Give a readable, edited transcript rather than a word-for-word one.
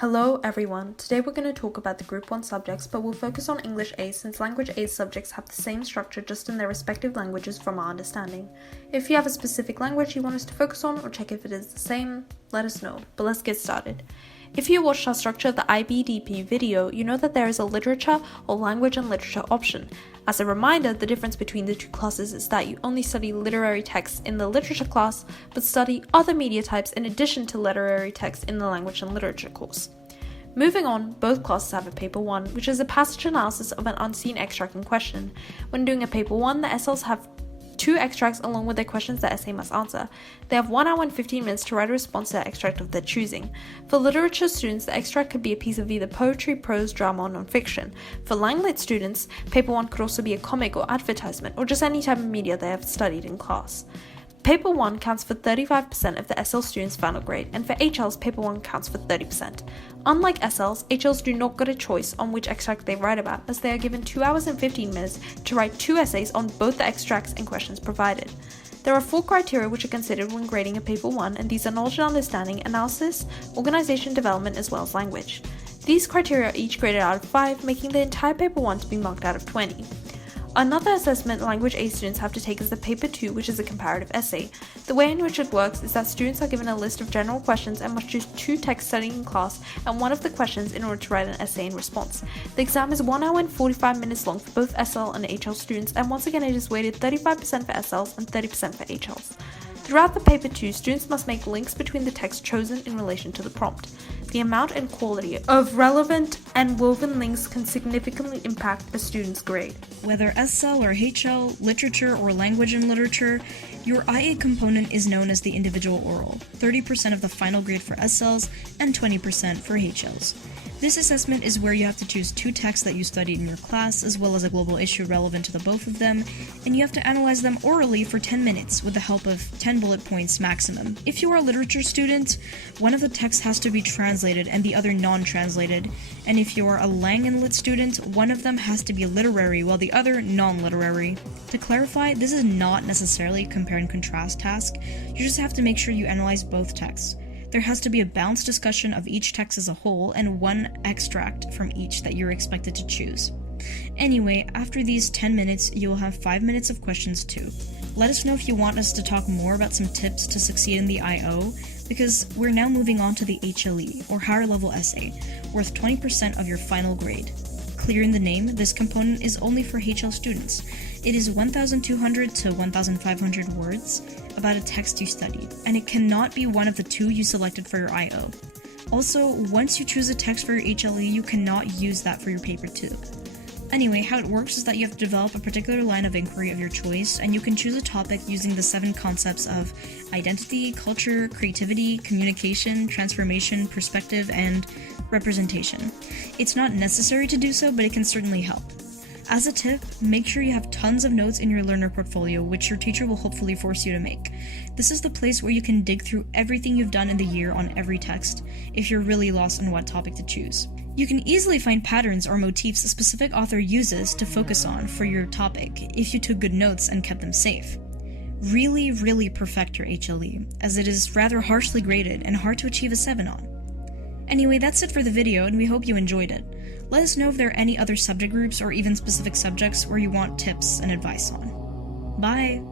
Hello everyone, today we're going to talk about the Group 1 subjects, but we'll focus on English A since Language A subjects have the same structure just in their respective languages from our understanding. If you have a specific language you want us to focus on or check if it is the same, let us know, but let's get started. If you watched our Structure of the IBDP video, you know that there is a literature or language and literature option. As a reminder, the difference between the two classes is that you only study literary texts in the literature class, but study other media types in addition to literary text in the language and literature course. Moving on, both classes have a Paper 1, which is a passage analysis of an unseen extract in question. When doing a Paper 1, the SLs have 2 extracts along with their questions the essay must answer. They have 1 hour and 15 minutes to write a response to the extract of their choosing. For literature students, the extract could be a piece of either poetry, prose, drama, or non-fiction. For Langlit students, Paper 1 could also be a comic or advertisement, or just any type of media they have studied in class. Paper 1 counts for 35% of the SL students' final grade, and for HLs, Paper 1 counts for 30%. Unlike SLs, HLs do not get a choice on which extract they write about, as they are given 2 hours and 15 minutes to write 2 essays on both the extracts and questions provided. There are 4 criteria which are considered when grading a Paper 1, and these are knowledge and understanding, analysis, organization development, as well as language. These criteria are each graded out of 5, making the entire Paper 1 to be marked out of 20. Another assessment Language A students have to take is the Paper 2, which is a comparative essay. The way in which it works is that students are given a list of general questions and must choose 2 texts studied in class and one of the questions in order to write an essay in response. The exam is 1 hour and 45 minutes long for both SL and HL students, and once again it is weighted 35% for SLs and 30% for HLs. Throughout the Paper 2, students must make links between the text chosen in relation to the prompt. The amount and quality of relevant and woven links can significantly impact a student's grade. Whether SL or HL, literature or language and literature, your IA component is known as the individual oral, 30% of the final grade for SLs and 20% for HLs. This assessment is where you have to choose 2 texts that you studied in your class, as well as a global issue relevant to the both of them, and you have to analyze them orally for 10 minutes with the help of 10 bullet points maximum. If you are a literature student, one of the texts has to be translated and the other non-translated, and if you are a Lang and Lit student, one of them has to be literary while the other non-literary. To clarify, this is not necessarily a compare and contrast task, you just have to make sure you analyze both texts. There has to be a balanced discussion of each text as a whole and 1 extract from each that you're expected to choose. Anyway, after these 10 minutes, you will have 5 minutes of questions too. Let us know if you want us to talk more about some tips to succeed in the IO, because we're now moving on to the HLE, or higher level essay, worth 20% of your final grade. Clear in the name, this component is only for HL students. It is 1,200 to 1,500 words about a text you studied, and it cannot be one of the 2 you selected for your IO. Also, once you choose a text for your HLE, you cannot use that for your Paper 2. Anyway, how it works is that you have to develop a particular line of inquiry of your choice, and you can choose a topic using the 7 concepts of identity, culture, creativity, communication, transformation, perspective, and representation. It's not necessary to do so, but it can certainly help. As a tip, make sure you have tons of notes in your learner portfolio, which your teacher will hopefully force you to make. This is the place where you can dig through everything you've done in the year on every text, if you're really lost on what topic to choose. You can easily find patterns or motifs a specific author uses to focus on for your topic if you took good notes and kept them safe. Really perfect your HLE, as it is rather harshly graded and hard to achieve a 7 on. Anyway, that's it for the video, and we hope you enjoyed it. Let us know if there are any other subject groups or even specific subjects where you want tips and advice on. Bye!